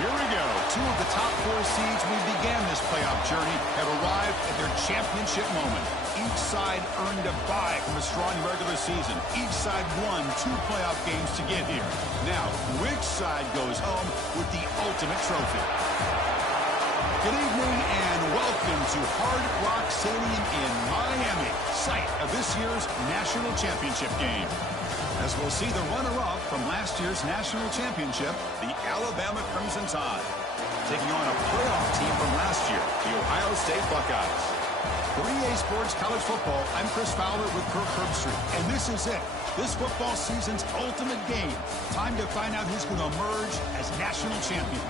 Here we go. Two of the top four seeds we began this playoff journey have arrived at their championship moment. Each side earned a bye from a strong regular season. Each side won 2 playoff games to get here. Now, which side goes home with the ultimate trophy? Good evening and welcome to Hard Rock Stadium in Miami, site of this year's national championship game. As we'll see the runner-up from last year's national championship, the Alabama Crimson Tide, taking on a playoff team from last year, the Ohio State Buckeyes. For EA Sports College Football, I'm Chris Fowler with Kirk Herbstreit, and this is it. This football season's ultimate game. Time to find out who's going to emerge as national champion.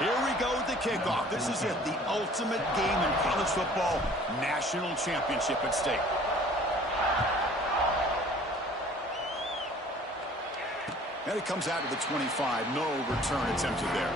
Here we go with the kickoff. This is it, the ultimate game in college football, national championship at stake. And it comes out to the 25. No return attempted there.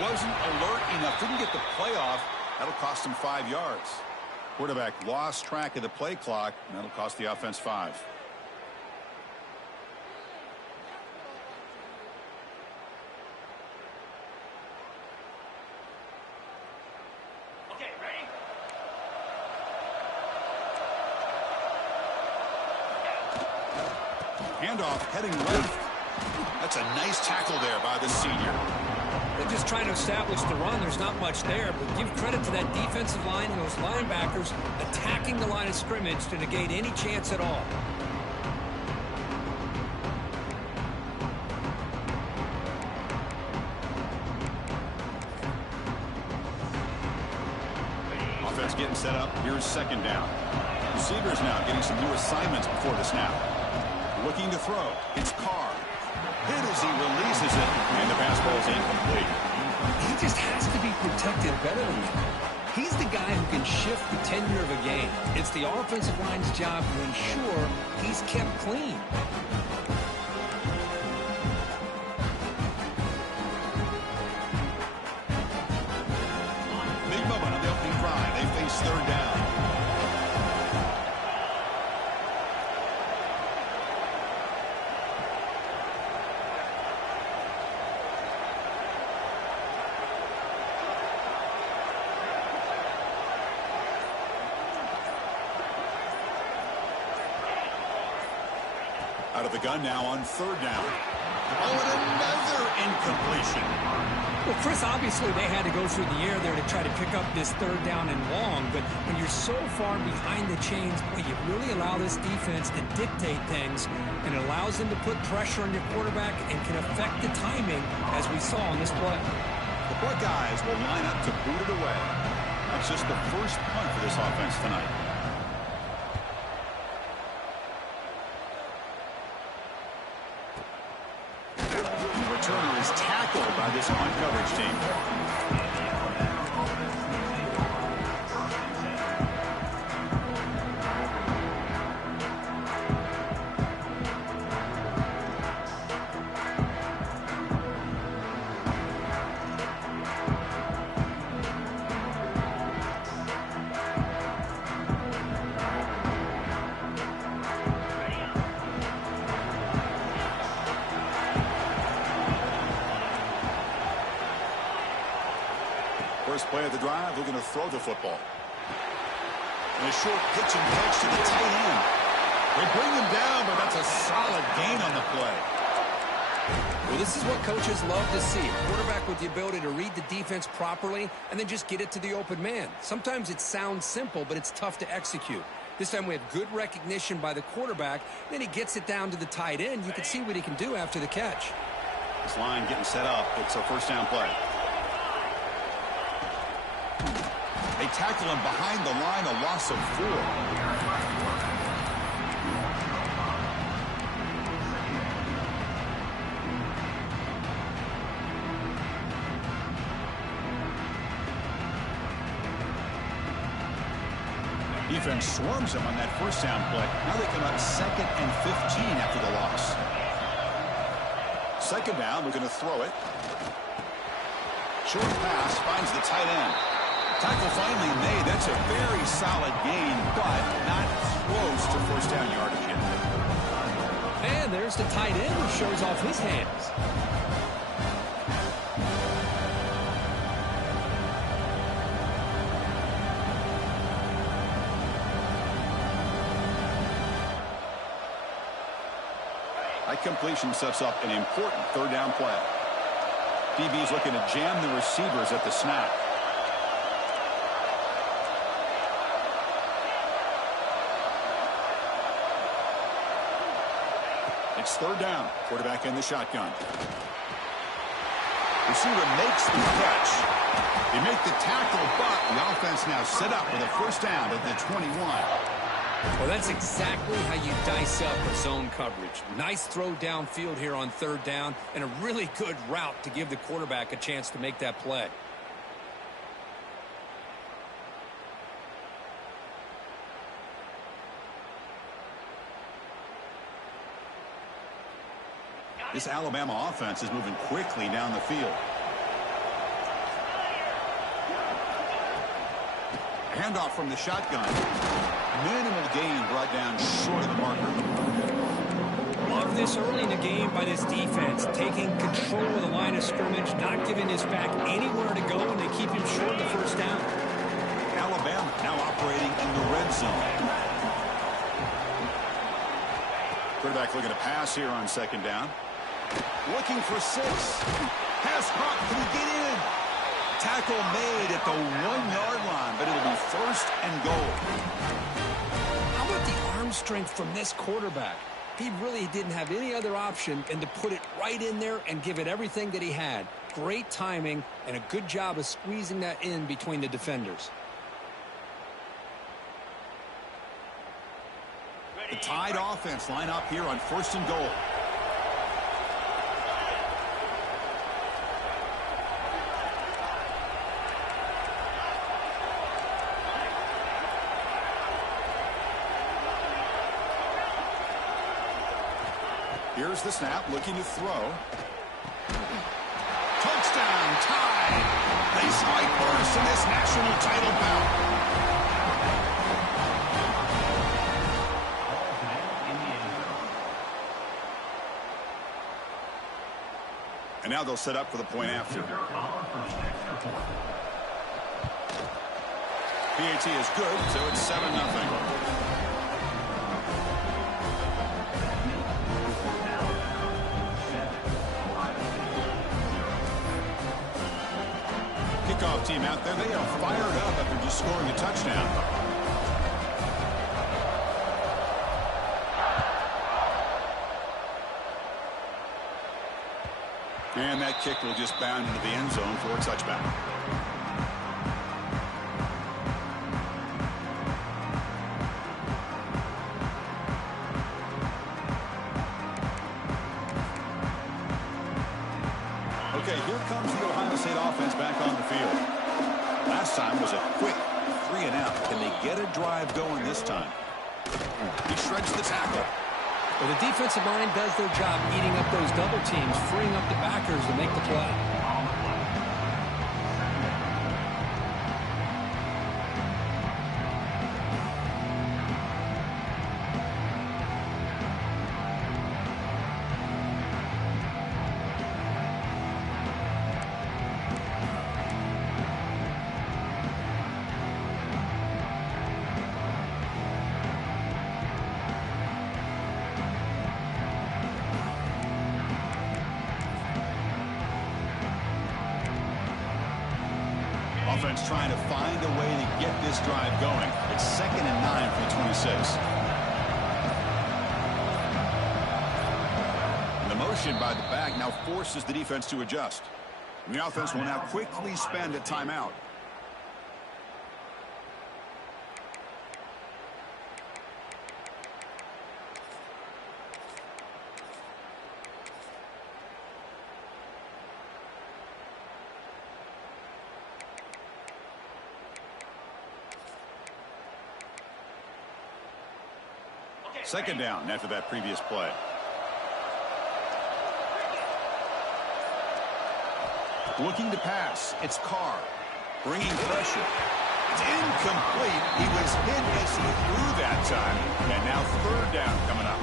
Wasn't alert enough, didn't get the playoff. That'll cost him 5 yards. Quarterback lost track of the play clock, and that'll cost the offense 5. Okay, ready? Handoff heading left. That's a nice tackle there by the senior. They're just trying to establish the run. There's not much there, but give credit to that defensive line and those linebackers attacking the line of scrimmage to negate any chance at all. Offense getting set up. Here's second down. Receivers now getting some new assignments before the snap. Looking to throw. It's Carr. Hit as he releases it, and the pass ball's incomplete. He just has to be protected better than that. He's the guy who can shift the tenure of a game. It's the offensive line's job to ensure he's kept clean. Big moment on the opening drive. They face third down. Out of the gun now on third down. Oh, and another incompletion. Well, Chris, obviously they had to go through the air there to try to pick up this third down and long, but when you're so far behind the chains, boy, you really allow this defense to dictate things, and it allows them to put pressure on your quarterback and can affect the timing, as we saw on this play. The Buckeyes will line up to boot it away. That's just the first punt for this offense tonight. Turner is tackled by this punt coverage team. First play of the drive, looking to throw the football. And a short pitch and catch to the tight end. They bring him down, but that's a solid gain on the play. Well, this is what coaches love to see. A quarterback with the ability to read the defense properly and then just get it to the open man. Sometimes it sounds simple, but it's tough to execute. This time we have good recognition by the quarterback. Then he gets it down to the tight end. You can see what he can do after the catch. This line getting set up. It's a first down play. They tackle him behind the line, a loss of 4. Defense swarms him on that first down play. Now they come up 2nd and 15 after the loss. 2nd down, we're going to throw it. Short pass finds the tight end. Tackle finally made. That's a very solid gain, but not close to first down yardage yet. And there's the tight end who shows off his hands. Completion sets up an important 3rd down play. DB's looking to jam the receivers at the snap. It's 3rd down. Quarterback in the shotgun. Receiver makes the catch. They make the tackle, but the offense now set up with a first down at the 21. Well, that's exactly how you dice up a zone coverage. Nice throw downfield here on 3rd down, and a really good route to give the quarterback a chance to make that play. This Alabama offense is moving quickly down the field. Handoff from the shotgun. Minimal gain brought down short of the marker. Love this early in the game by this defense, taking control of the line of scrimmage, not giving his back anywhere to go, and they keep him short of the first down. Alabama now operating in the red zone. Quarterback looking to pass here on 2nd down. Looking for 6. Pass caught. Can he get in? Tackle made at the 1-yard line, but it'll be 1st and goal. How about the arm strength from this quarterback? He really didn't have any other option than to put it right in there and give it everything that he had. Great timing and a good job of squeezing that in between the defenders. The Tide offense line up here on 1st and goal. Here's the snap, looking to throw. Touchdown, Tide! They strike first in this national title bout. And now they'll set up for the point after. PAT is good, so it's 7-0. Kickoff team out there, they are fired up after just scoring a touchdown. And that kick will just bound into the end zone for a touchback. Okay, here comes the Ohio State offense back on the field. Last time was a quick 3-and-out. Can they get a drive going this time? He shreds the tackle. Well, the defensive line does their job eating up those double teams, freeing up the backers to make the play. defense trying to find a way to get this drive going. It's 2nd and 9 for the 26. And the motion by the back now forces the defense to adjust. And the offense will now quickly spend a timeout. Second down after that previous play. Looking to pass. It's Carr. Bringing pressure. It's incomplete. He was hit as he threw that time. And now 3rd down coming up.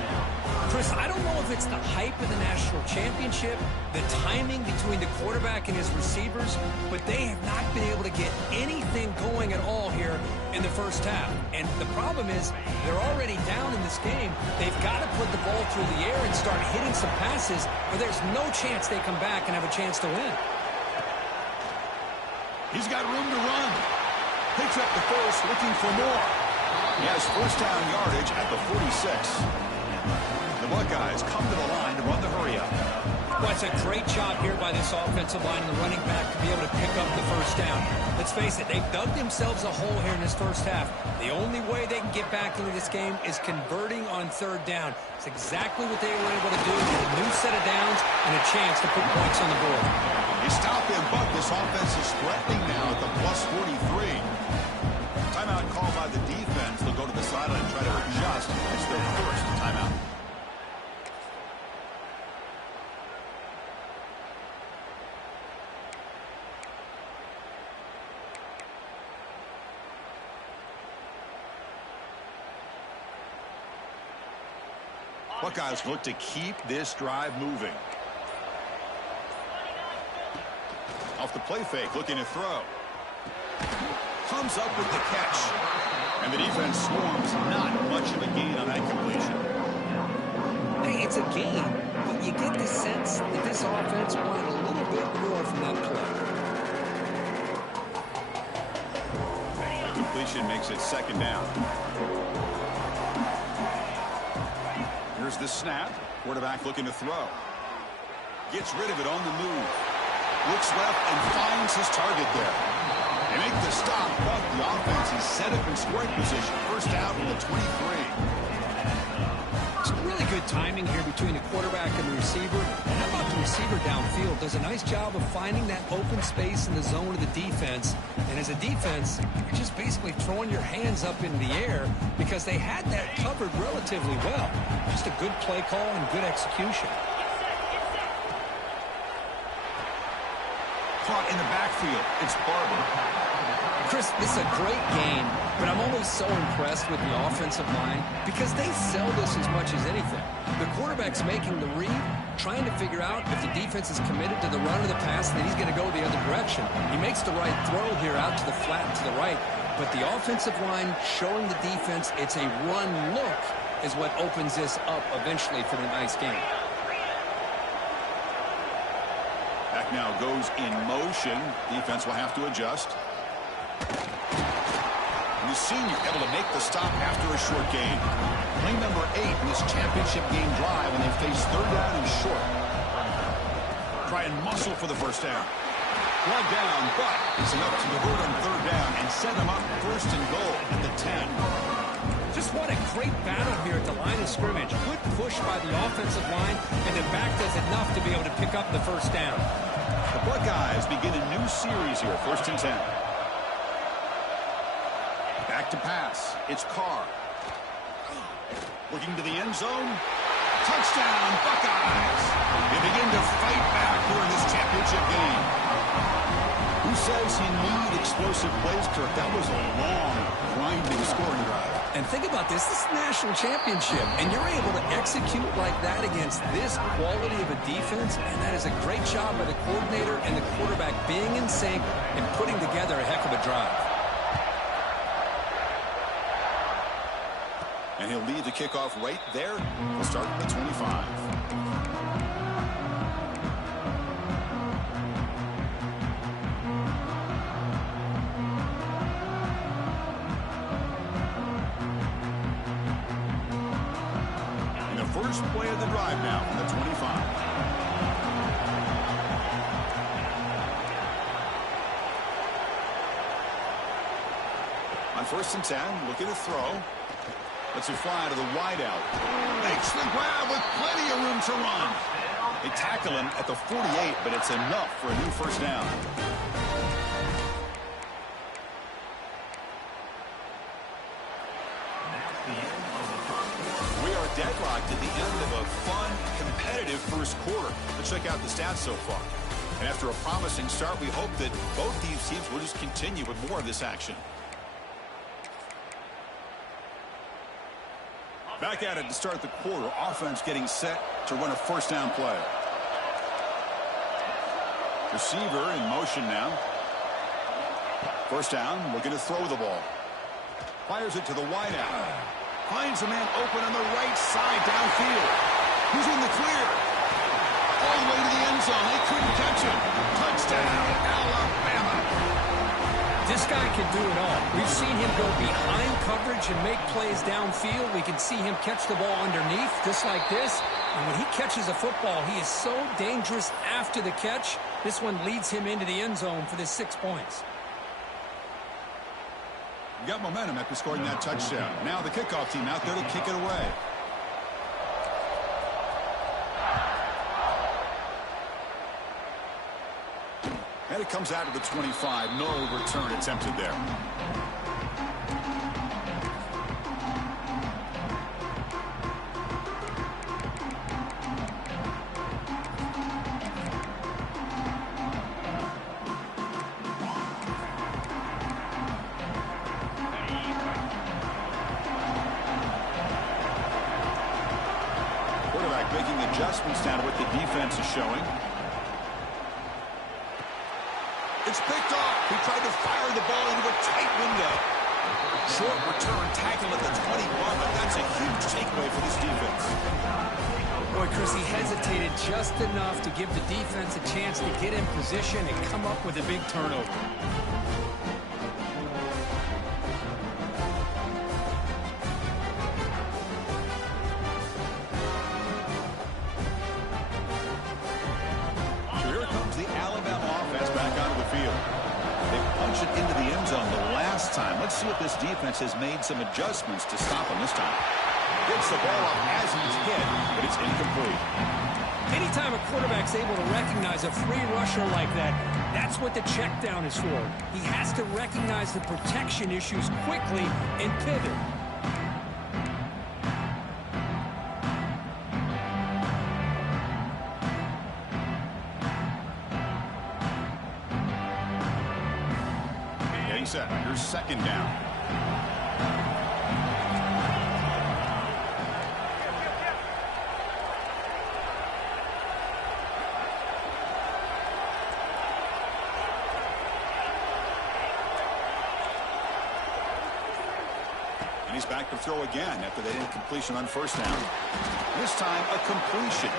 Chris, I don't know if it's the hype of the national championship, the timing between the quarterback and his receivers, but they have not been able to get anything going at all here in the first half. And the problem is they're already down in this game. They've got to put the ball through the air and start hitting some passes, or there's no chance they come back and have a chance to win. He's got room to run. Picks up the first, looking for more. He has first down yardage at the 46. The Buckeyes come to the line to run the hurry-up. Well, it's a great job here by this offensive line and the running back to be able to pick up the first down. Let's face it, they've dug themselves a hole here in this first half. The only way they can get back into this game is converting on 3rd down. It's exactly what they were able to do with a new set of downs and a chance to put points on the board. You stop him, but this offense is threatening now at the plus 43. Timeout called by the defense. They'll go to the sideline and try to adjust. It's their first timeout. Buckeyes look to keep this drive moving. Off the play fake, looking to throw. Comes up with the catch. And the defense swarms. Not much of a gain on that completion. Hey, it's a gain, but you get the sense that this offense wanted a little bit more from that play. The completion makes it 2nd down. Here's the snap. Quarterback looking to throw. Gets rid of it on the move. Looks left and finds his target there. They make the stop, but the offense is set up in scoring position. First out in the 23. Some really good timing here between the quarterback and the receiver. And how about the receiver downfield? Does a nice job of finding that open space in the zone of the defense. And as a defense, you're just basically throwing your hands up in the air because they had that covered relatively well. Just a good play call and good execution. Caught in the backfield. It's Barber. Chris, this is a great game, but I'm always so impressed with the offensive line because they sell this as much as anything. The quarterback's making the read, trying to figure out if the defense is committed to the run or the pass, then he's going to go the other direction. He makes the right throw here out to the flat to the right, but the offensive line showing the defense it's a run look is what opens this up eventually for the nice game. Back now goes in motion. Defense will have to adjust. And the senior able to make the stop after a short gain. Play number 8 in this championship game drive when they face 3rd down and short. Try and muscle for the first down. One down, but it's enough to convert on 3rd down and set them up 1st and goal at the 10. Just what a great battle here at the line of scrimmage. Good push by the offensive line, and the back does enough to be able to pick up the first down. The Buckeyes begin a new series here, 1st and 10. Back to pass. It's Carr. Looking to the end zone. Touchdown, Buckeyes. They begin to fight back here in this championship game. Who says you need explosive plays, Kirk? That was a long, grinding scoring drive. And think about this. This is the national championship, and you're able to execute like that against this quality of a defense, and that is a great job by the coordinator and the quarterback being in sync and putting together a heck of a drive. And he'll lead the kickoff right there. We'll start at the 25. first play of the drive now from the 25. On 1st and 10, looking to throw. Lets it fly to the wideout. Makes the grab with plenty of room to run. They tackle him at the 48, but it's enough for a new first down. We are deadlocked at the end of a fun, competitive first quarter. Let's check out the stats so far. And after a promising start, we hope that both these teams will just continue with more of this action. Back at it to start the quarter. Offense getting set to run a first down play. Receiver in motion now. First down, looking to throw the ball. Fires it to the wideout. Finds a man open on the right side downfield. Who's in the clear? All the way to the end zone. They couldn't catch him. Touchdown, Alabama. This guy can do it all. We've seen him go behind coverage and make plays downfield. We can see him catch the ball underneath, just like this. And when he catches a football, he is so dangerous after the catch. This one leads him into the end zone for the 6 points. Got momentum after scoring that touchdown. Now the kickoff team out there to kick it away. And it comes out to the 25. No return attempted there. Quarterback making adjustments down to what the defense is showing. It's picked off. He tried to fire the ball into a tight window. Short return tackle at the 21, but that's a huge takeaway for this defense. Boy, Chris, he hesitated just enough to give the defense a chance to get in position and come up with a big turnover. Here comes the Alabama offense back onto the field. They punched it into the end zone the last time. Let's see if this defense has made some adjustments to stop him this time. Gets the ball up as he's hit, but it's incomplete. Anytime a quarterback's able to recognize a free rusher like that, that's what the check down is for. He has to recognize the protection issues quickly and pivot. Getting set. Here's second down. And he's back to throw again after that incompletion on first down. This time a completion.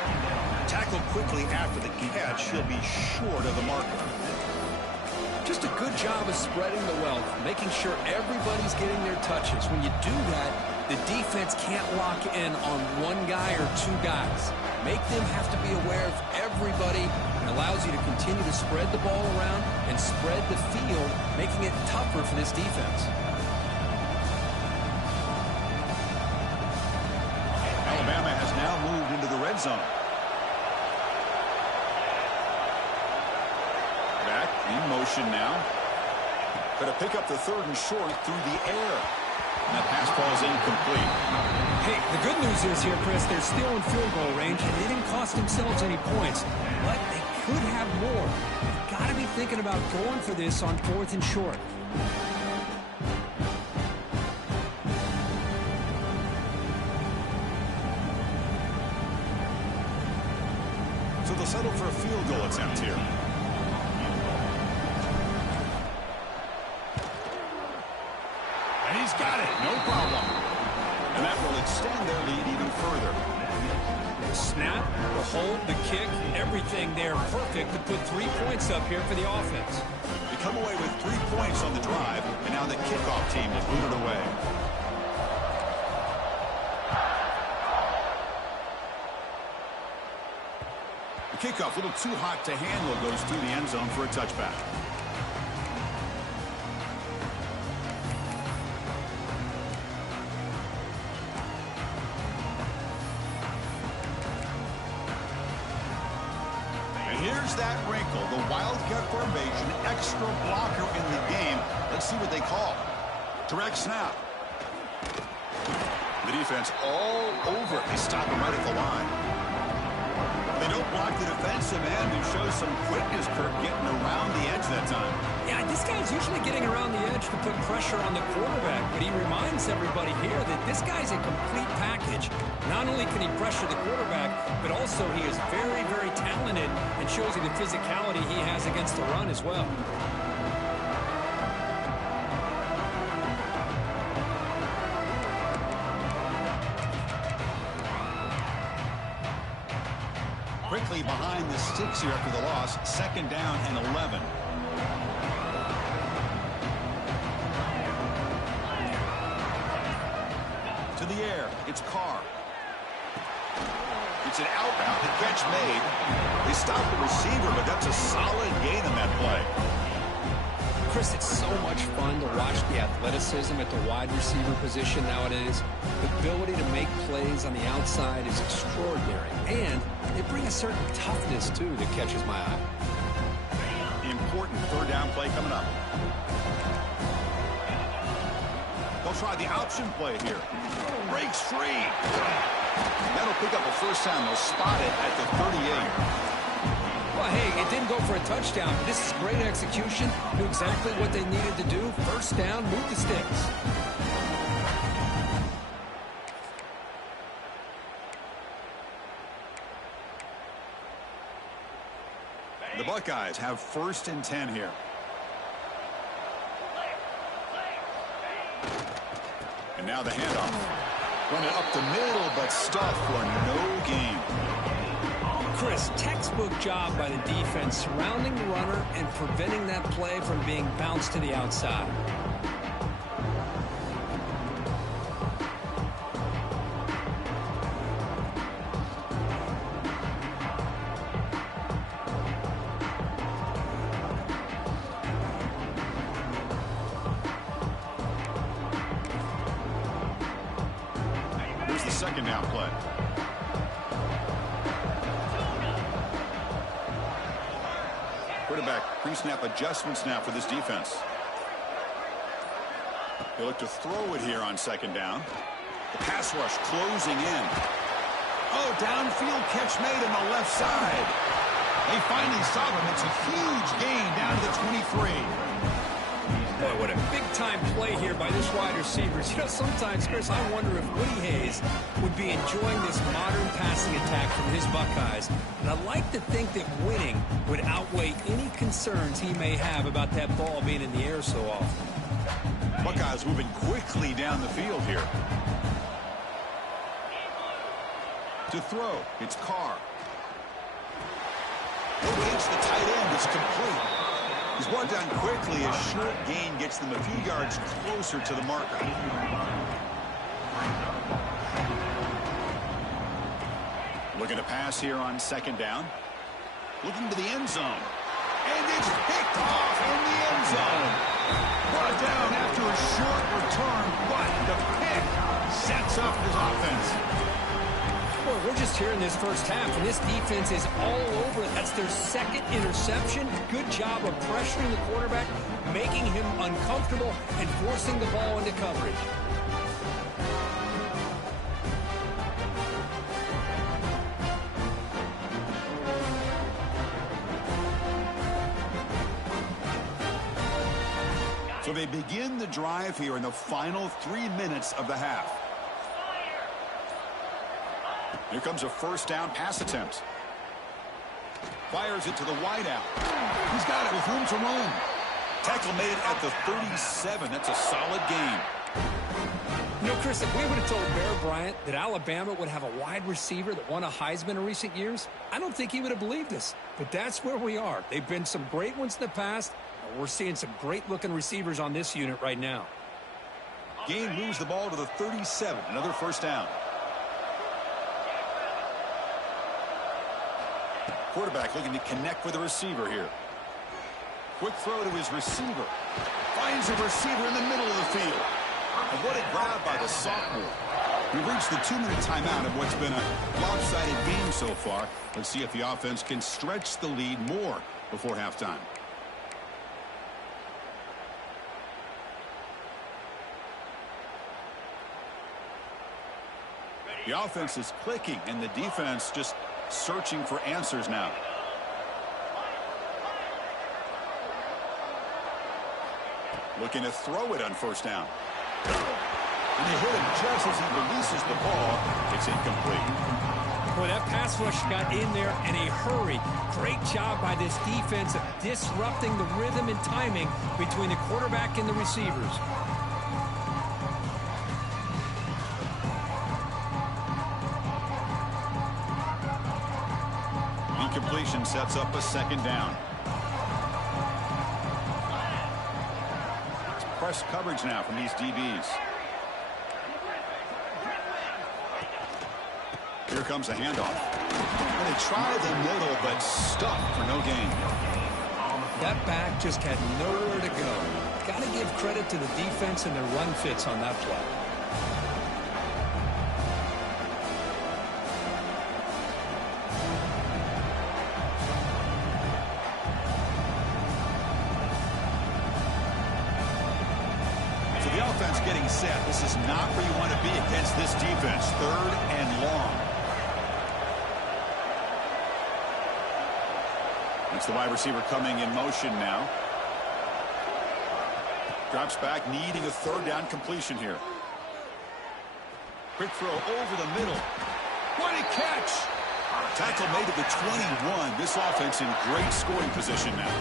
Tackled quickly after the catch. He'll be short of the marker. Just a good job of spreading the wealth, making sure everybody's getting their touches. When you do that, the defense can't lock in on one guy or two guys. Make them have to be aware of everybody. It allows you to continue to spread the ball around and spread the field, making it tougher for this defense. Alabama has now moved into the red zone. Back in motion now. Going to pick up the third and short through the air. And that pass ball is incomplete. Hey, the good news is here, Chris, they're still in field goal range, and they didn't cost themselves any points. But they could have more. You've got to be thinking about going for this on 4th and short. So they'll settle for a field goal attempt here. And he's got it. No problem. And that will extend their lead even further. The snap, the hold, the kick, everything there perfect to put 3 points up here for the offense. They come away with 3 points on the drive, and now the kickoff team will boot it away. kickoff, a little too hot to handle, goes through the end zone for a touchback. And here's that wrinkle, the Wildcat formation, extra blocker in the game. Let's see what they call. Direct snap. The defense all over it. They stop him right at the line. They don't block the defensive end, who shows some quickness, Kirk, getting around the edge that time. Yeah, this guy's usually getting around the edge to put pressure on the quarterback, but he reminds everybody here that this guy's a complete package. Not only can he pressure the quarterback, but also he is very, very talented and shows you the physicality he has against the run as well. Quickly behind the sticks here after the loss. 2nd down and 11. To the air. It's Carr. It's an outbound. The catch made. They stopped the receiver, but that's a solid gain on that play. Chris, it's so much fun to watch the athleticism at the wide receiver position nowadays. The ability to make plays on the outside is extraordinary, and they bring a certain toughness, too, that catches my eye. Important 3rd down play coming up. They'll try the option play here. Breaks free. That'll pick up a 1st down. They'll spot it at the 38. Well, hey, it didn't go for a touchdown, but this is great execution. Knew exactly what they needed to do. 1st down, move the sticks. The Buckeyes have 1st and 10 here. And now the handoff. Running up the middle, but stuffed for no gain. Chris, textbook job by the defense surrounding the runner and preventing that play from being bounced to the outside. Here's the 2nd down play. Quarterback pre-snap adjustments now for this defense. They look to throw it here on 2nd down. The pass rush closing in. Oh, downfield catch made on the left side. They finally stop him. It's a huge gain down to the 23. Boy, what a big-time play here by this wide receivers. You know, sometimes, Chris, I wonder if Woody Hayes would be enjoying this modern passing attack from his Buckeyes. And I'd like to think that winning would outweigh any concerns he may have about that ball being in the air so often. Buckeyes moving quickly down the field here. To throw, it's Carr. Awaits the tight end. It's complete. He's brought down quickly. A short gain gets them a few yards closer to the marker. Looking to pass here on 2nd down. Looking to the end zone. And it's picked off in the end zone. Brought down after a short return, but the pick sets up his offense. Boy, we're just here in this 1st half, and this defense is all over it. That's their 2nd interception. Good job of pressuring the quarterback, making him uncomfortable, and forcing the ball into coverage. So they begin the drive here in the final 3 minutes of the half. Here comes a 1st down pass attempt. Fires it to the wideout. He's got it with room to run. Tackle made at the 37. That's a solid gain. You know, Chris, if we would have told Bear Bryant that Alabama would have a wide receiver that won a Heisman in recent years, I don't think he would have believed us. But that's where we are. They've been some great ones in the past. We're seeing some great-looking receivers on this unit right now. Gain moves the ball to the 37. Another 1st down. Quarterback looking to connect with the receiver here. Quick throw to his receiver. Finds a receiver in the middle of the field. And what a grab by the sophomore. We've reached the 2-minute timeout of what's been a lopsided game so far. Let's see if the offense can stretch the lead more before halftime. The offense is clicking, and the defense just searching for answers now. Looking to throw it on first down. And they hit him just as he releases the ball. It's incomplete. Boy, that pass rush got in there in a hurry. Great job by this defense of disrupting the rhythm and timing between the quarterback and the receivers. Incompletion sets up a second down. It's press coverage now from these DBs. Here comes a handoff. And they try the middle, but stuck for no gain. That back just had nowhere to go. Got to give credit to the defense and their run fits on that play. So the offense getting set. This is not where you want to be against this defense. 3rd and long. It's the wide receiver coming in motion now. Drops back, needing a 3rd down completion here. Quick throw over the middle. What a catch! Tackle made at the 21. This offense in great scoring position now.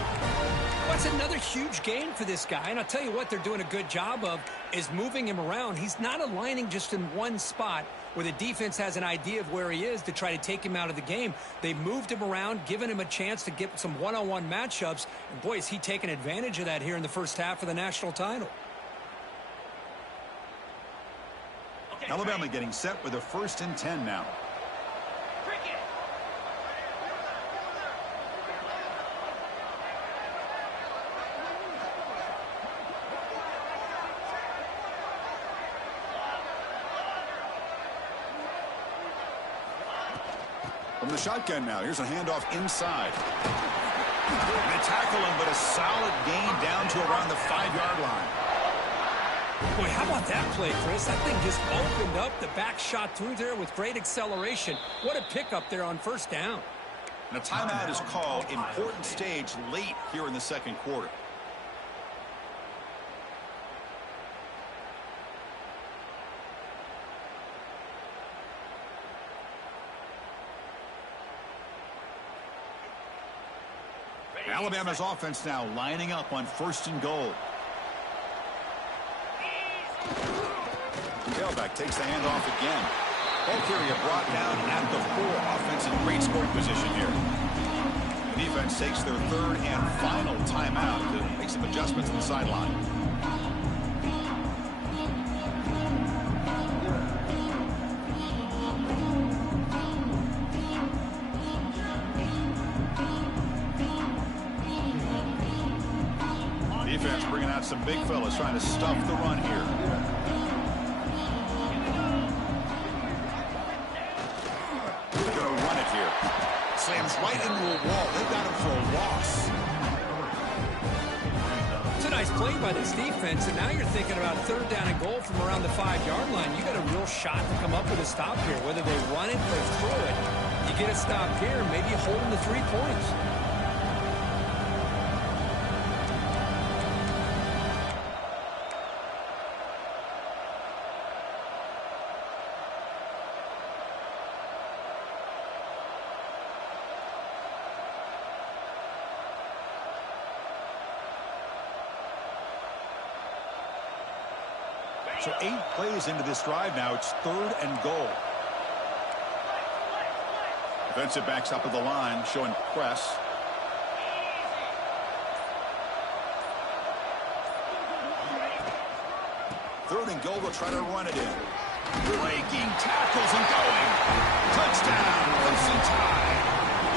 That's another huge gain for this guy. And I'll tell you what they're doing a good job of is moving him around. He's not aligning just in one spot where the defense has an idea of where he is to try to take him out of the game. They moved him around, given him a chance to get some one-on-one matchups. And boy, is he taking advantage of that here in the first half of the national title. Okay, Alabama getting set with a 1st and 10 now. Cricket. From the shotgun now, here's a handoff inside. They tackle him, but a solid gain down to around the 5-yard line. Boy, how about that play, Chris? That thing just opened up. The back shot through there with great acceleration. What a pickup there on first down. And a timeout is called. Important stage late here in the second quarter. Alabama's offense now lining up on 1st and goal. Tailback takes the handoff again. Ball carrier brought down at the 4. Offense in great scoring position here. The defense takes their 3rd and final timeout to make some adjustments on the sideline. Defense bringing out some big fellas trying to stuff the run here. They're going to run it here. Slams right into a wall. They got him for a loss. It's a nice play by this defense, and now you're thinking about 3rd down and goal from around the 5-yard line. You got a real shot to come up with a stop here. Whether they run it or throw it, you get a stop here, maybe holding the 3 points. So 8 plays into this drive now. It's 3rd and goal. Defensive backs up at the line, showing press. Third and goal, they'll try to run it in. Breaking tackles and going. Touchdown, Crimson Tide.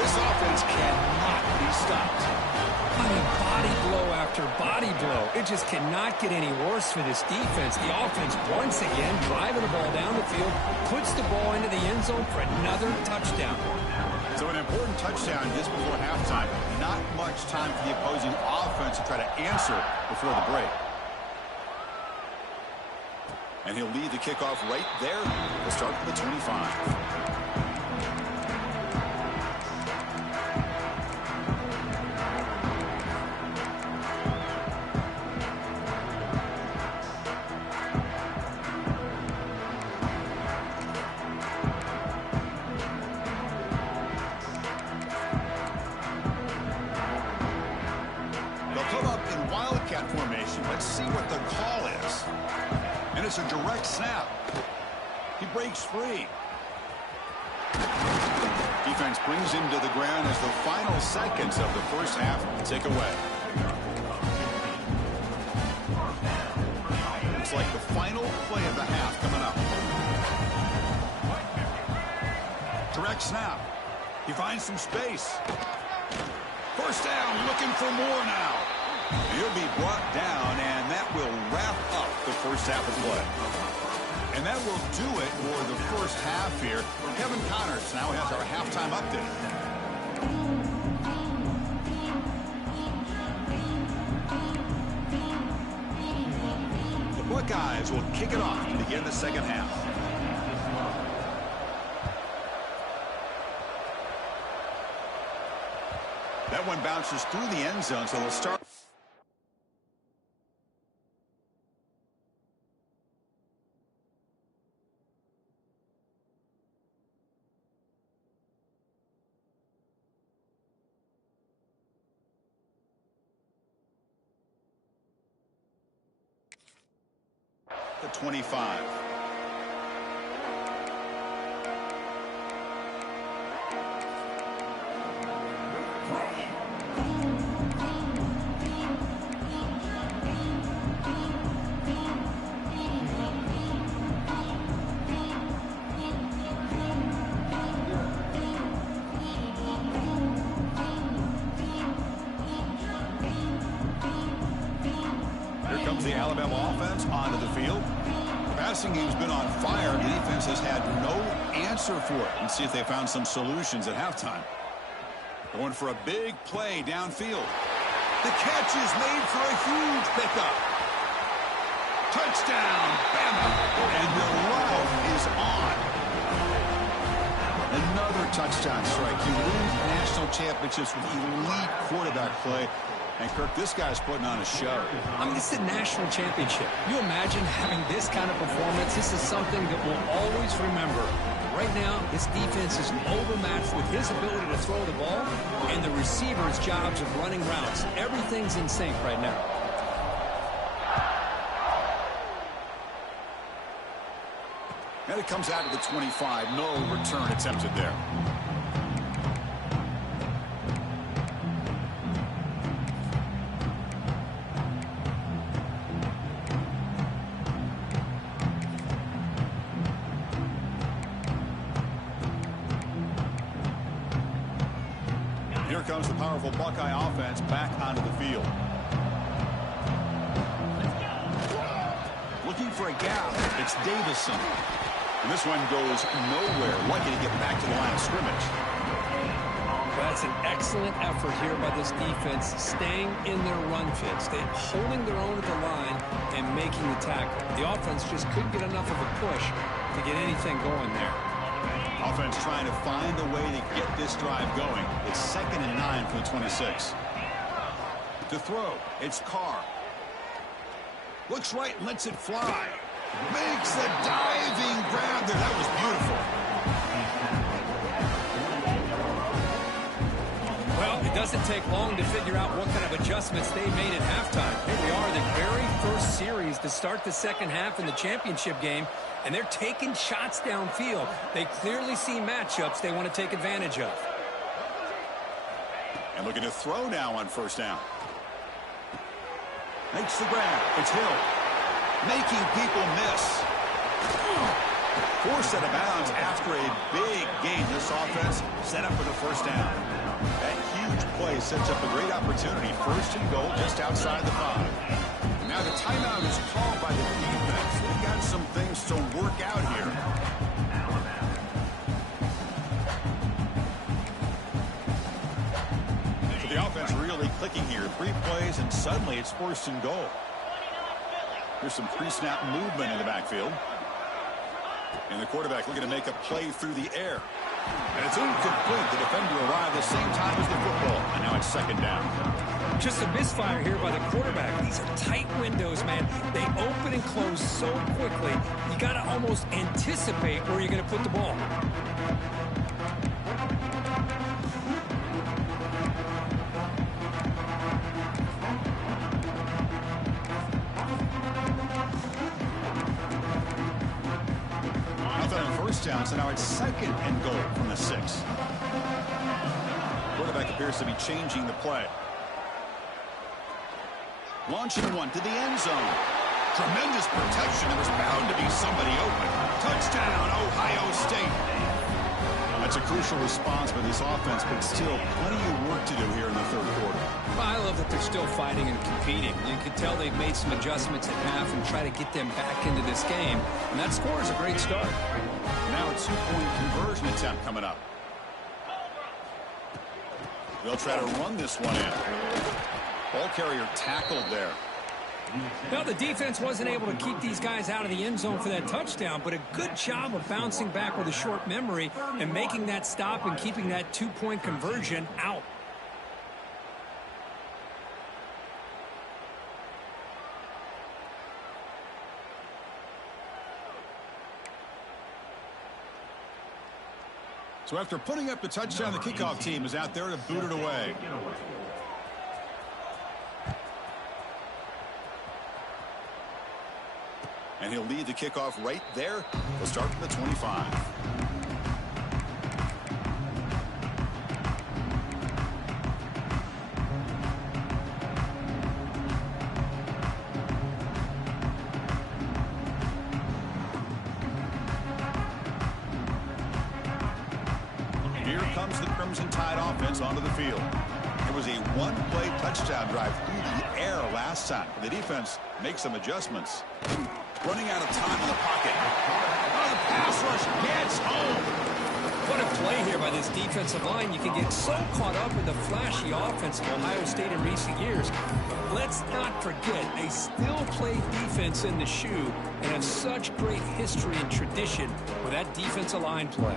This offense go. It just cannot get any worse for this defense. The offense, once again, driving the ball down the field, puts the ball into the end zone for another touchdown. So an important touchdown just before halftime. Not much time for the opposing offense to try to answer before the break. And he'll lead the kickoff right there. We'll start from the 25. Formation. Let's see what the call is. And it's a direct snap. He breaks free. Defense brings him to the ground as the final seconds of the first half tick away. Looks like the final play of the half coming up. Direct snap. He finds some space. First down, looking for more now. He'll be brought down, and that will wrap up the first half of play. And that will do it for the first half here. Kevin Connors now has our halftime update. The Buckeyes will kick it off to begin the second half. That one bounces through the end zone, so they'll start. The 25. Here comes the Alabama offense onto the field. The passing game's been on fire. The defense has had no answer for it. Let's see if they found some solutions at halftime. Going for a big play downfield. The catch is made for a huge pickup. Touchdown, Bama. And the route is on. Another touchdown strike. You win national championships with elite quarterback play. And, Kirk, this guy's putting on a show. I mean, this is a national championship. You imagine having this kind of performance? This is something that we'll always remember. Right now, this defense is overmatched with his ability to throw the ball and the receivers' jobs of running routes. Everything's in sync right now. And it comes out of the 25. No return attempted there. Here comes the powerful Buckeye offense back onto the field. Looking for a gap. It's Davison. And this one goes nowhere. Lucky to get back to the line of scrimmage. That's an excellent effort here by this defense, staying in their run fits. They're holding their own at the line and making the tackle. The offense just couldn't get enough of a push to get anything going there. Offense trying to find a way to get this drive going. It's 2nd and 9 for the 26. To throw, it's Carr. Looks right and lets it fly. Makes the diving grab there. That was beautiful. Well, it doesn't take long to figure out what kind of adjustments they made at halftime. Here we are, the very first series to start the second half in the championship game, and they're taking shots downfield. They clearly see matchups they want to take advantage of. And looking to throw now on first down. Makes the grab. It's Hill. Making people miss. Forced out of bounds after a big gain. This offense set up for the first down. That huge play sets up a great opportunity. First and goal just outside the 5. And now the timeout is called by the defense. They've got some things to work out here. So the offense really clicking here. 3 plays and suddenly it's first and goal. Here's some pre-snap movement in the backfield. And the quarterback looking to make a play through the air. And it's incomplete. The defender arrived the same time as the football. And now it's second down. Just a misfire here by the quarterback. These are tight windows, man. They open and close so quickly. You got to almost anticipate where you're going to put the ball. Down, so now it's second and goal from the 6. Quarterback appears to be changing the play. Launching one to the end zone. Tremendous protection. There was bound to be somebody open. Touchdown, Ohio State. That's a crucial response by this offense, but still plenty of work to do here in the third quarter. I love that they're still fighting and competing. You can tell they've made some adjustments at half and try to get them back into this game. And that score is a great start. Now a 2-point conversion attempt coming up. They'll try to run this one in. Ball carrier tackled there. Now, the defense wasn't able to keep these guys out of the end zone for that touchdown, but a good job of bouncing back with a short memory and making that stop and keeping that 2-point conversion out. So after putting up the touchdown, the kickoff team is out there to boot it away. And he'll lead the kickoff right there. He'll start from the 25. Here comes the Crimson Tide offense onto the field. It was a one-play touchdown drive through the air last time. The defense makes some adjustments. Running out of time in the pocket. Oh, the pass rush gets home. What a play here by this defensive line. You can get so caught up in the flashy offense of Ohio State in recent years. Let's not forget, they still play defense in the shoe and have such great history and tradition with that defensive line play.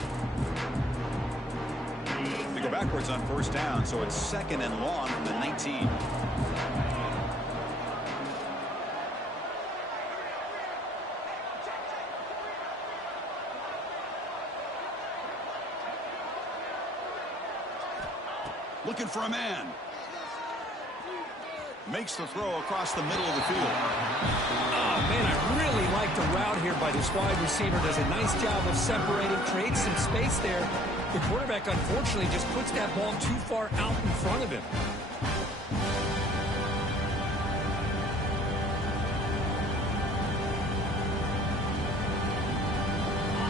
They go backwards on first down, so it's second and long from the 19. Looking for a man. Makes the throw across the middle of the field. Oh, man, I really like the route here by this wide receiver. Does a nice job of separating, creates some space there. The quarterback, unfortunately, just puts that ball too far out in front of him.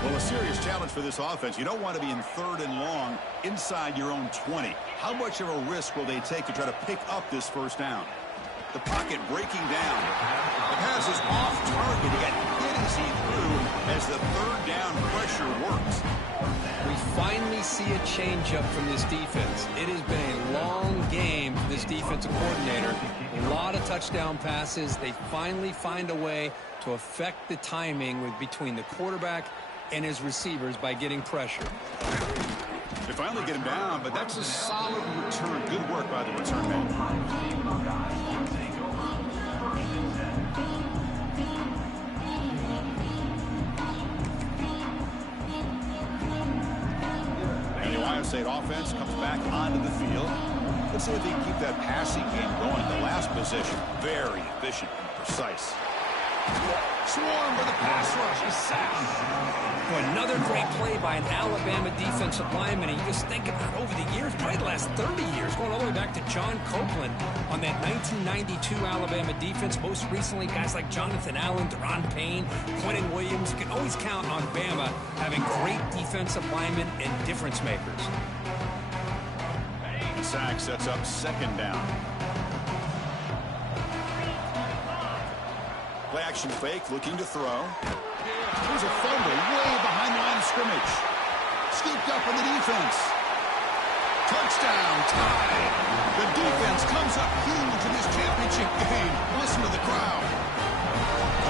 Well, a serious challenge for this offense. You don't want to be in third and long inside your own 20. How much of a risk will they take to try to pick up this first down? The pocket breaking down. The pass is off target. He got hit as he threw as the third down pressure works. We finally see a changeup from this defense. It has been a long game for this defensive coordinator. A lot of touchdown passes. They finally find a way to affect the timing between the quarterback and his receivers by getting pressure. They finally get him down, but that's a solid return. Good work by the return man. And the Ohio State offense comes back onto the field. Let's see if they can keep that passing game going. The last possession, very efficient and precise. Swarm with a pass rush. He's sacked. Well, another great play by an Alabama defensive lineman. And you just think about over the years, probably the last 30 years, going all the way back to John Copeland on that 1992 Alabama defense. Most recently, guys like Jonathan Allen, Deron Payne, Quentin Williams. You can always count on Bama having great defensive linemen and difference makers. The sack sets up second down. Play action fake, looking to throw. There's a fumble way behind the line of scrimmage. Scooped up on the defense. Touchdown, tied. The defense comes up huge in this championship game. Listen to the crowd.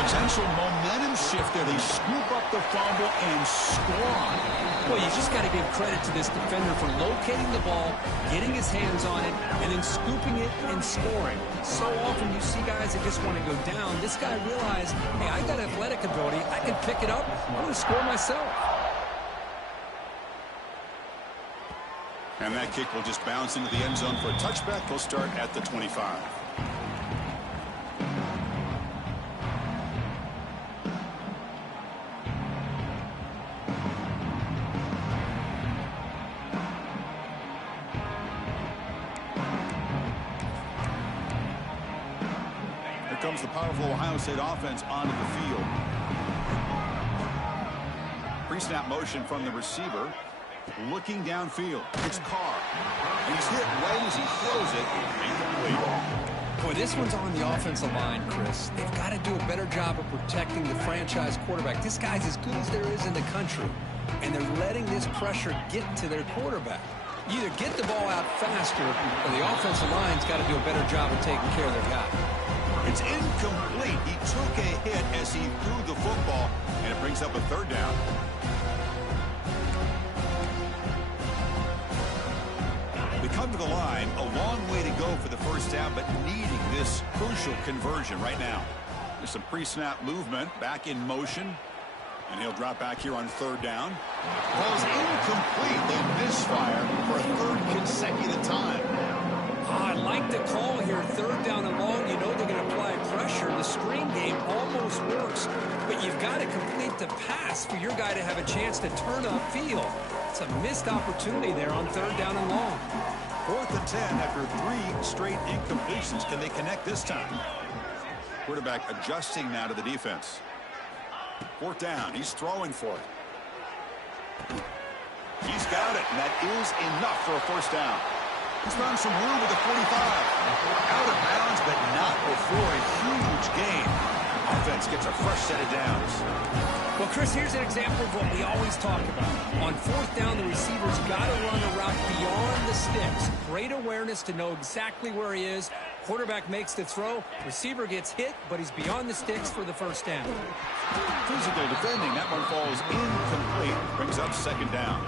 Potential momentum shift there. They scoop up the fumble and score on it. Well, you just got to give credit to this defender for locating the ball, getting his hands on it, and then scooping it and scoring. So often you see guys that just want to go down. This guy realized, hey, I got athletic ability. I can pick it up. I'm going to score myself. And that kick will just bounce into the end zone for a touchback. They'll start at the 25. Comes the powerful Ohio State offense onto the field. Pre-snap motion from the receiver. Looking downfield. It's Carr. And he's hit right as he throws it. Incomplete. Boy, this one's on the offensive line, Chris. They've got to do a better job of protecting the franchise quarterback. This guy's as good as there is in the country. And they're letting this pressure get to their quarterback. You either get the ball out faster, or the offensive line's got to do a better job of taking care of their guy. It's incomplete. He took a hit as he threw the football, and it brings up a third down. They come to the line, a long way to go for the first down, but needing this crucial conversion right now. There's some pre-snap movement, back in motion, and he'll drop back here on third down. Ball's incomplete. They misfire for a third consecutive time. I like the call here, third down and long. You know they're going to apply pressure. The screen game almost works, but you've got to complete the pass for your guy to have a chance to turn upfield. It's a missed opportunity there on third down and long. 4th and 10 after 3 straight incompletions. Can they connect this time? Quarterback adjusting now to the defense. 4th down. He's throwing for it. He's got it, and that is enough for a first down. He's found some room with the 45. Out of bounds, but not before a huge gain. Offense gets a fresh set of downs. Well, Chris, here's an example of what we always talk about. On 4th down, the receiver's got to run a route beyond the sticks. Great awareness to know exactly where he is. Quarterback makes the throw. Receiver gets hit, but he's beyond the sticks for the first down. Physical defending. That one falls incomplete. Brings up second down.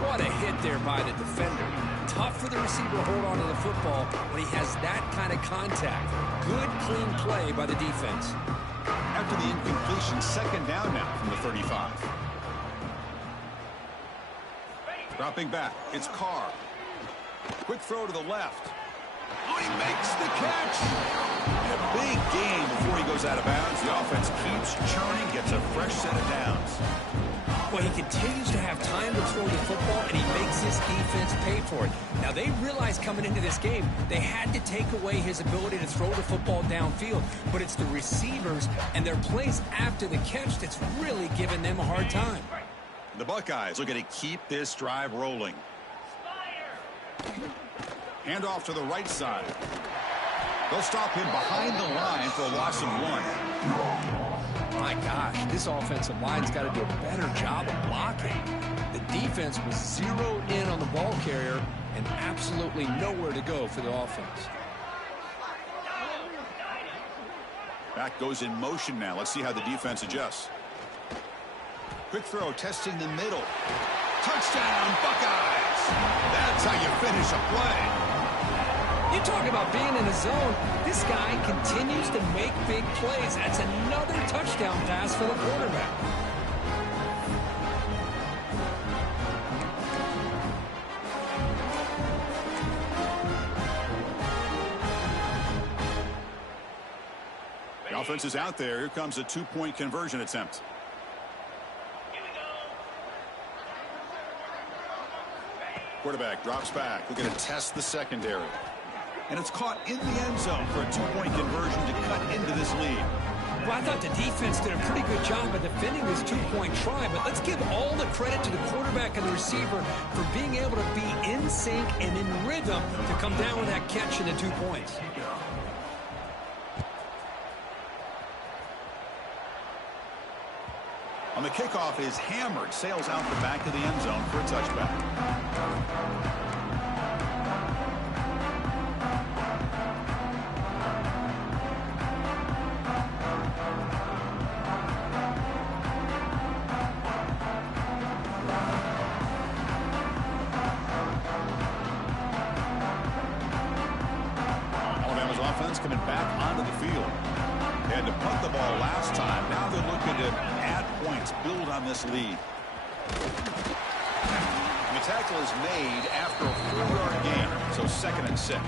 What a hit there by the defender. Tough for the receiver to hold on to the football when he has that kind of contact. Good, clean play by the defense. After the incompletion, second down now from the 35. Dropping back, it's Carr. Quick throw to the left. Oh, he makes the catch. And a big gain before he goes out of bounds. The offense keeps churning, gets a fresh set of downs. Well, he continues to have time to throw the football, and he makes his defense pay for it. Now, they realized coming into this game, they had to take away his ability to throw the football downfield. But it's the receivers and their plays after the catch that's really giving them a hard time. The Buckeyes looking to keep this drive rolling. Hand off to the right side. They'll stop him behind the line for a loss of 1. My gosh, this offensive line's got to do a better job of blocking. The defense was zeroed in on the ball carrier and absolutely nowhere to go for the offense. Back goes in motion now. Let's see how the defense adjusts. Quick throw, testing the middle. Touchdown, Buckeyes! That's how you finish a play. You talk about being in a zone. This guy continues to make big plays. That's another touchdown pass for the quarterback. Defense is out there. Here comes a two-point conversion attempt. Here we go. Quarterback drops back. We're going to test the secondary. And it's caught in the end zone for a two-point conversion to cut into this lead. Well, I thought the defense did a pretty good job of defending this two-point try, but let's give all the credit to the quarterback and the receiver for being able to be in sync and in rhythm to come down with that catch and the 2 points. On the kickoff is hammered, sails out the back of the end zone for a touchback. Alabama's offense coming back onto the field. They had to punt the ball last time. Now they're looking to add points, build on this lead. And the tackle is made after a 4-yard gain, so 2nd and 6.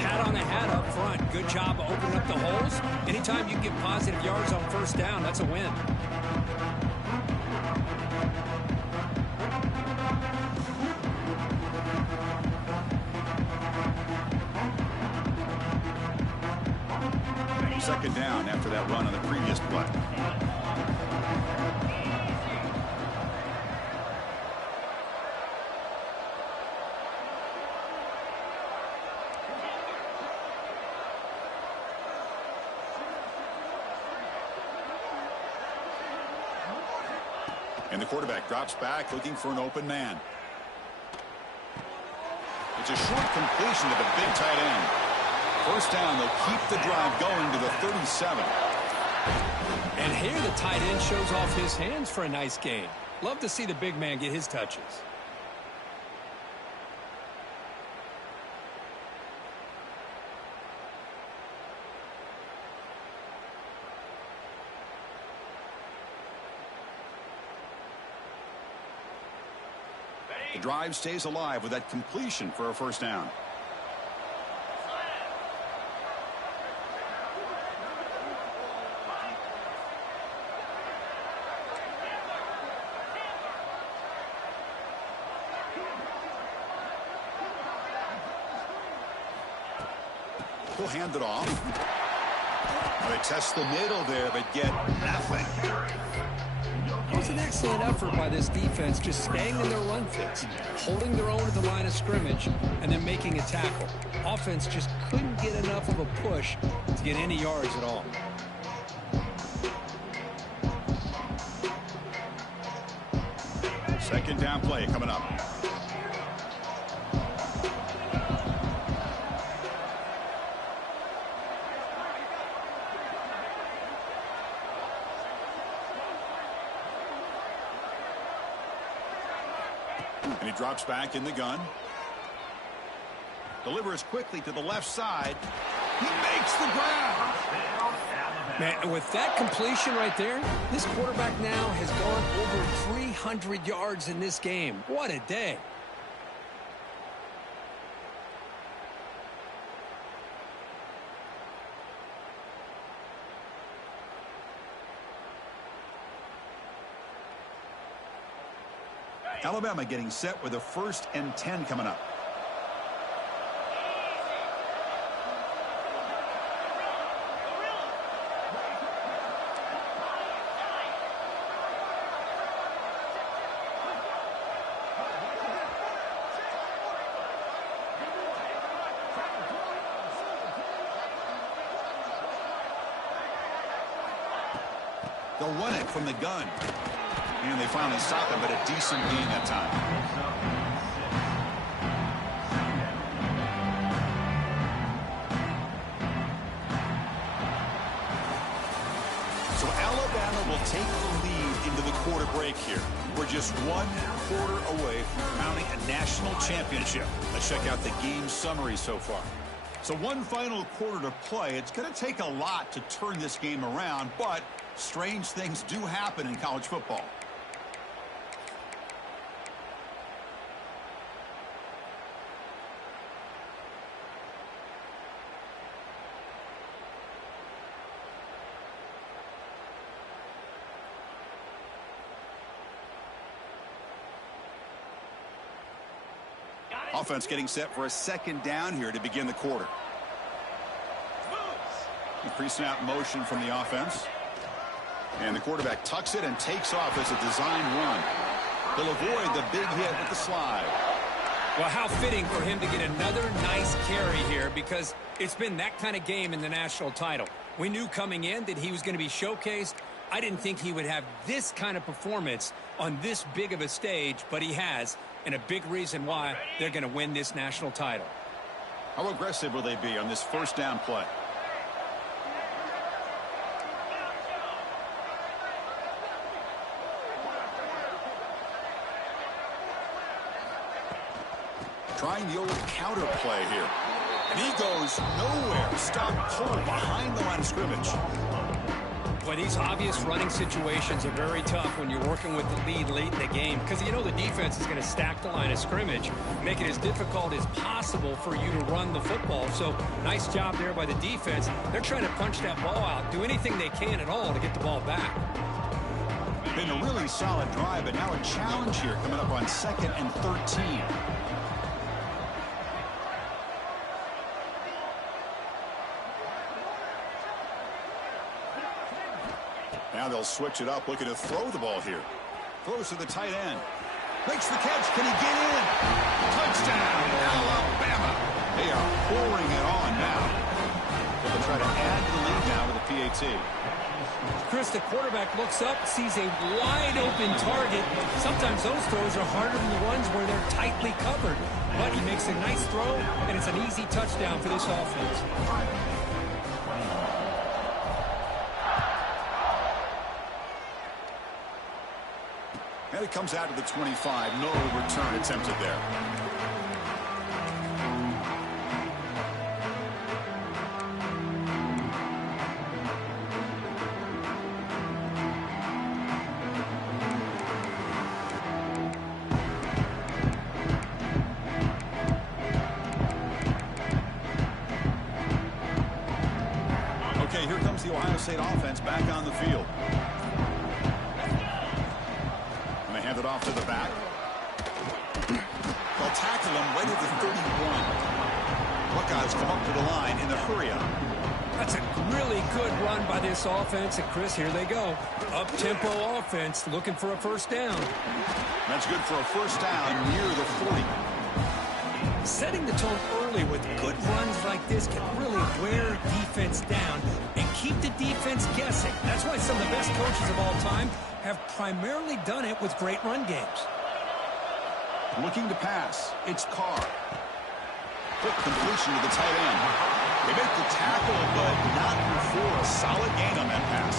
Hat on the hat up front. Good job of opening up the holes. Anytime you get positive yards on first down, that's a win. Second down after that run on the previous play. And the quarterback drops back looking for an open man. It's a short completion to the big tight end. First down, they'll keep the drive going to the 37. And here the tight end shows off his hands for a nice gain. Love to see the big man get his touches. The drive stays alive with that completion for a first down. He'll hand it off. They test the middle there, but get nothing. It was an excellent effort by this defense, just staying in their run fits, holding their own at the line of scrimmage, and then making a tackle. Offense just couldn't get enough of a push to get any yards at all. Second down play coming up. And he drops back in the gun. Delivers quickly to the left side. He makes the grab. Man, with that completion right there, this quarterback now has gone over 300 yards in this game. What a day. Alabama getting set with a 1st and 10 coming up. They'll run it from the gun. And they finally stop him, but a decent gain that time. So Alabama will take the lead into the quarter break here. We're just 1 quarter away from crowning a national championship. Let's check out the game summary so far. So one final quarter to play. It's going to take a lot to turn this game around, but strange things do happen in college football. Offense getting set for a second down here to begin the quarter. The pre-snap motion from the offense. And the quarterback tucks it and takes off as a design run. He'll avoid the big hit with the slide. Well, how fitting for him to get another nice carry here, because it's been that kind of game in the national title. We knew coming in that he was going to be showcased. I didn't think he would have this kind of performance on this big of a stage, but he has, and a big reason why they're going to win this national title. How aggressive will they be on this first down play? Trying the old counter play here. And he goes nowhere. Stop cold behind the line of scrimmage. But these obvious running situations are very tough when you're working with the lead late in the game, because you know the defense is going to stack the line of scrimmage, make it as difficult as possible for you to run the football. So nice job there by the defense. They're trying to punch that ball out, do anything they can at all to get the ball back. Been a really solid drive, but now a challenge here coming up on 2nd and 13. Now they'll switch it up, looking to throw the ball here. Throws to the tight end. Makes the catch. Can he get in? Touchdown, Alabama. They are pouring it on now. They'll try to add to the lead now with a PAT. Chris, the quarterback looks up, sees a wide-open target. Sometimes those throws are harder than the ones where they're tightly covered. But he makes a nice throw, and it's an easy touchdown for this offense. And it comes out to the 25. No return attempted there. Okay, here comes the Ohio State offense back on the field. Hand it off to the back. They'll tackle him right at the 31. Buckeyes come up to the line in the hurry-up. That's a really good run by this offense. And, Chris, here they go. Up-tempo offense looking for a first down. That's good for a first down near the 40. Setting the tone early with good runs like this can really wear defense down and keep the defense guessing. That's why some of the best coaches of all time have primarily done it with great run games. Looking to pass. It's Carr. Quick completion to the tight end. They make the tackle, but not before a solid gain on that pass.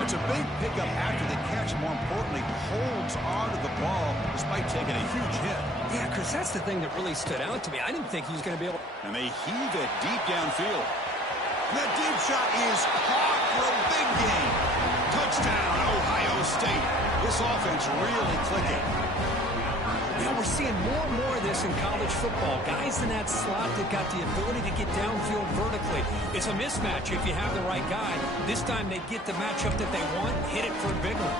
It's a big pickup after the catch. More importantly, holds on to the ball despite taking a huge hit. Yeah, Chris, that's the thing that really stood out to me. I didn't think he was going to be able. And they heave it deep downfield. That deep shot is caught for a big gain. Touchdown, Ohio State. This offense really clicking. You know, we're seeing more and more of this in college football. Guys in that slot that got the ability to get downfield vertically. It's a mismatch if you have the right guy. This time they get the matchup that they want, hit it for a big one.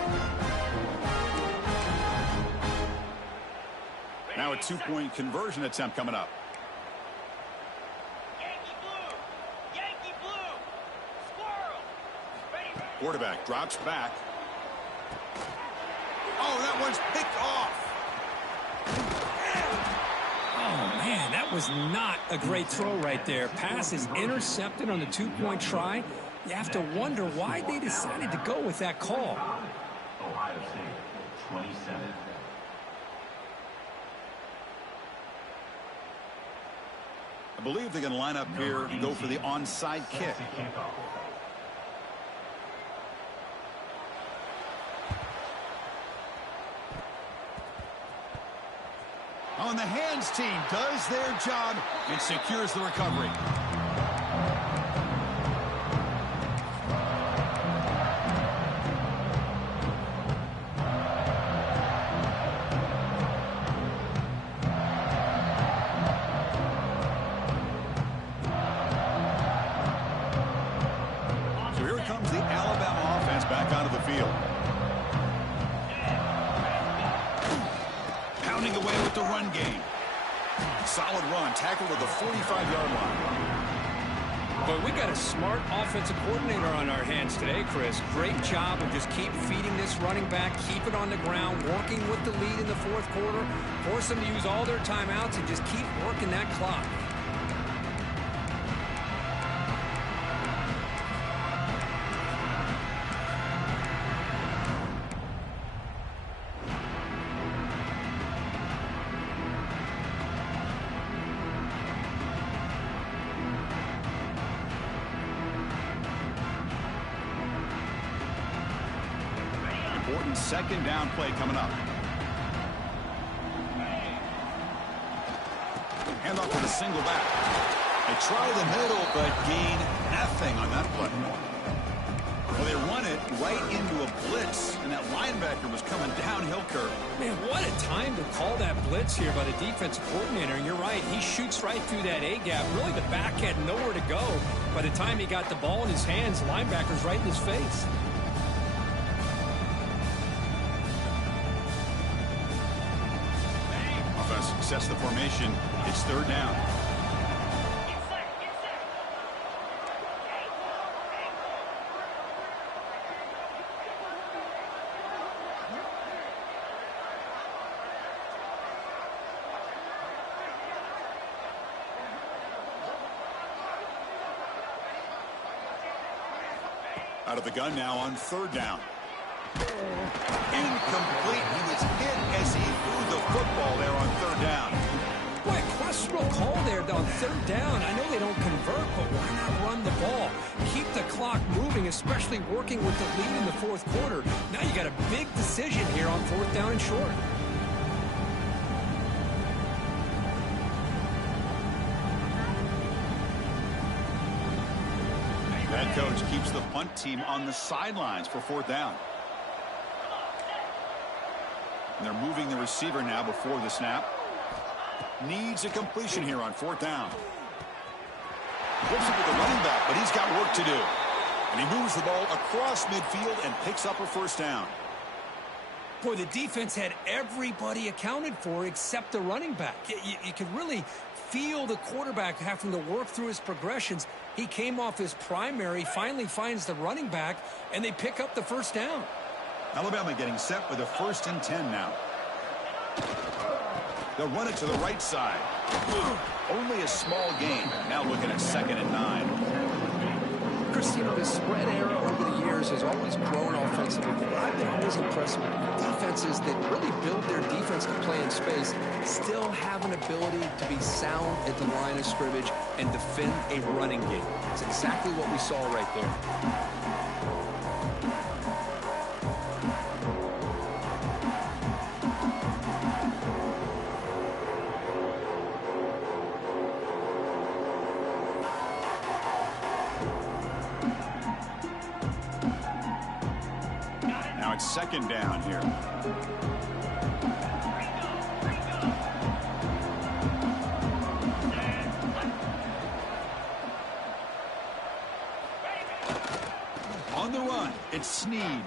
Now a two-point conversion attempt coming up. Yankee blue, squirrel. Ready. Quarterback drops back. Oh, that one's picked off. Oh, man, that was not a great throw right there. Pass is intercepted on the two-point try. You have to wonder why they decided to go with that call. Ohio State, 27. I believe they're going to line up here and go for the onside kick. Oh, and the hands team does their job and secures the recovery. So here comes the Alabama offense back onto the field. Pounding away with the run game. Solid run, tackled at the 45-yard line. But we got a smart offensive coordinator on our hands today, Chris. Great job of just keep feeding this running back, keep it on the ground, working with the lead in the fourth quarter, force them to use all their timeouts, and just keep working that clock. Important second down play coming up. Hand off to the single back. They try the middle, but gain nothing on that play. Well, they run it right into a blitz, and that linebacker was coming downhill curve. Man, what a time to call that blitz here by the defensive coordinator. And you're right, he shoots right through that A-gap. Really, the back had nowhere to go. By the time he got the ball in his hands, the linebacker's right in his face. Sets the formation. It's third down. Out of the gun now on third down. Incomplete. He was hit as he threw the football there on third down. Boy, questionable call there on third down. I know they don't convert, but why not run the ball? Keep the clock moving, especially working with the lead in the fourth quarter. Now you got a big decision here on fourth down and short. Head coach keeps the punt team on the sidelines for fourth down. And they're moving the receiver now before the snap. Needs a completion here on fourth down. Flips it with the running back, but he's got work to do. And he moves the ball across midfield and picks up a first down. Boy, the defense had everybody accounted for except the running back. You could really feel the quarterback having to work through his progressions. He came off his primary, finally finds the running back, and they pick up the first down. Alabama getting set with a 1st and 10 now. They'll run it to the right side. Only a small gain. Now looking at 2nd and 9. Chris, you know, the spread era over the years has always grown offensively. I've been always impressed with defenses that really build their defense to play in space, still have an ability to be sound at the line of scrimmage and defend a running game. It's exactly what we saw right there. Second down here. On the run, it's Snead.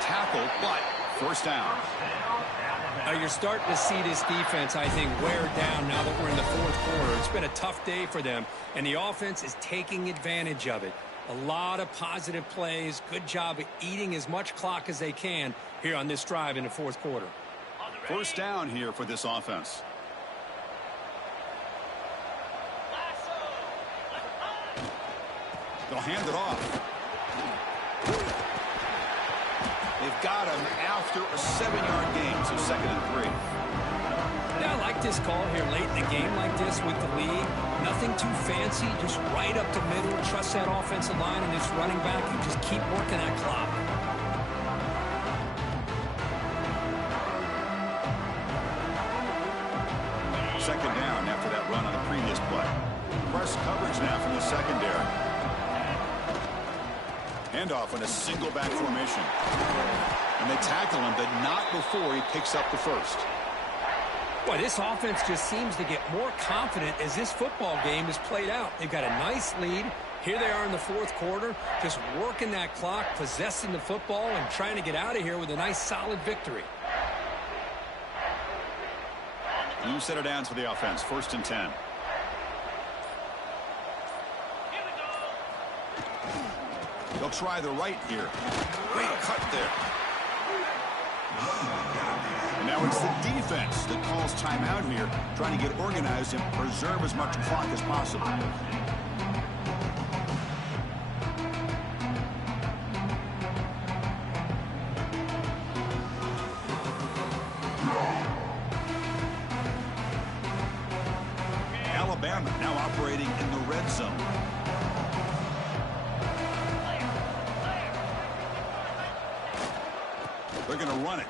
Tackle, but first down. You're starting to see this defense, I think, wear down now that we're in the fourth quarter. It's been a tough day for them, and the offense is taking advantage of it. A lot of positive plays. Good job of eating as much clock as they can here on this drive in the fourth quarter. First down here for this offense. They'll hand it off. They've got him after a 7-yard gain, so 2nd and 3. Yeah, I like this call here late in the game like this with the lead. Nothing too fancy, just right up the middle. Trust that offensive line and this running back and just keep working that clock. Second down after that run on the previous play. Press coverage now from the secondary. Handoff in a single back formation. And they tackle him, but not before he picks up the first. Boy, this offense just seems to get more confident as this football game is played out. They've got a nice lead. Here they are in the fourth quarter, just working that clock, possessing the football, and trying to get out of here with a nice, solid victory. You set it down to the offense. 1st and 10. Here we go. They'll try the right here. Great cut there. And now it's the defense that calls timeout here, trying to get organized and preserve as much clock as possible. Alabama now operating in the red zone. They're going to run it.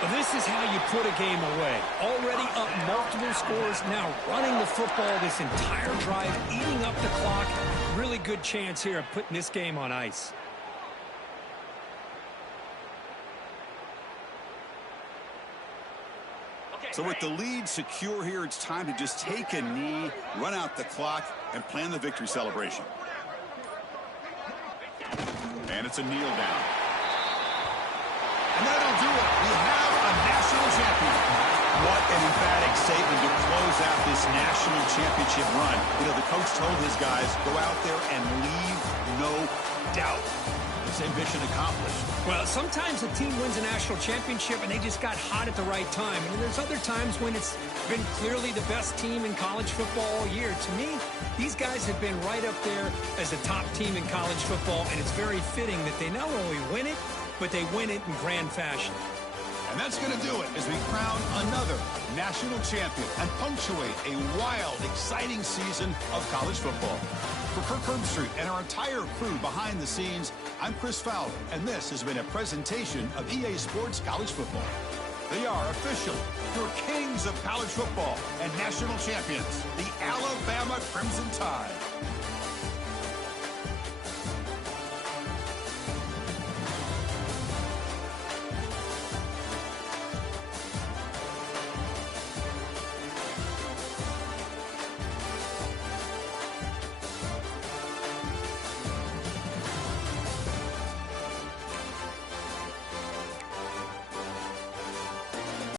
Well, this is how you put a game away. Already up multiple scores, now running the football this entire drive, eating up the clock. Really good chance here of putting this game on ice. So with the lead secure here, it's time to just take a knee, run out the clock, and plan the victory celebration. And it's a kneel down. And that'll do it. We have a national champion. What an emphatic statement to close out this national championship run. You know, the coach told his guys, go out there and leave no doubt. They say mission accomplished. Well, sometimes a team wins a national championship and they just got hot at the right time. And there's other times when it's been clearly the best team in college football all year. To me, these guys have been right up there as the top team in college football, and it's very fitting that they not only win it, but they win it in grand fashion. And that's going to do it as we crown another national champion and punctuate a wild, exciting season of college football. For Kirk Herbstreit and our entire crew behind the scenes, I'm Chris Fowler, and this has been a presentation of EA Sports College Football. They are officially your kings of college football and national champions, the Alabama Crimson Tide.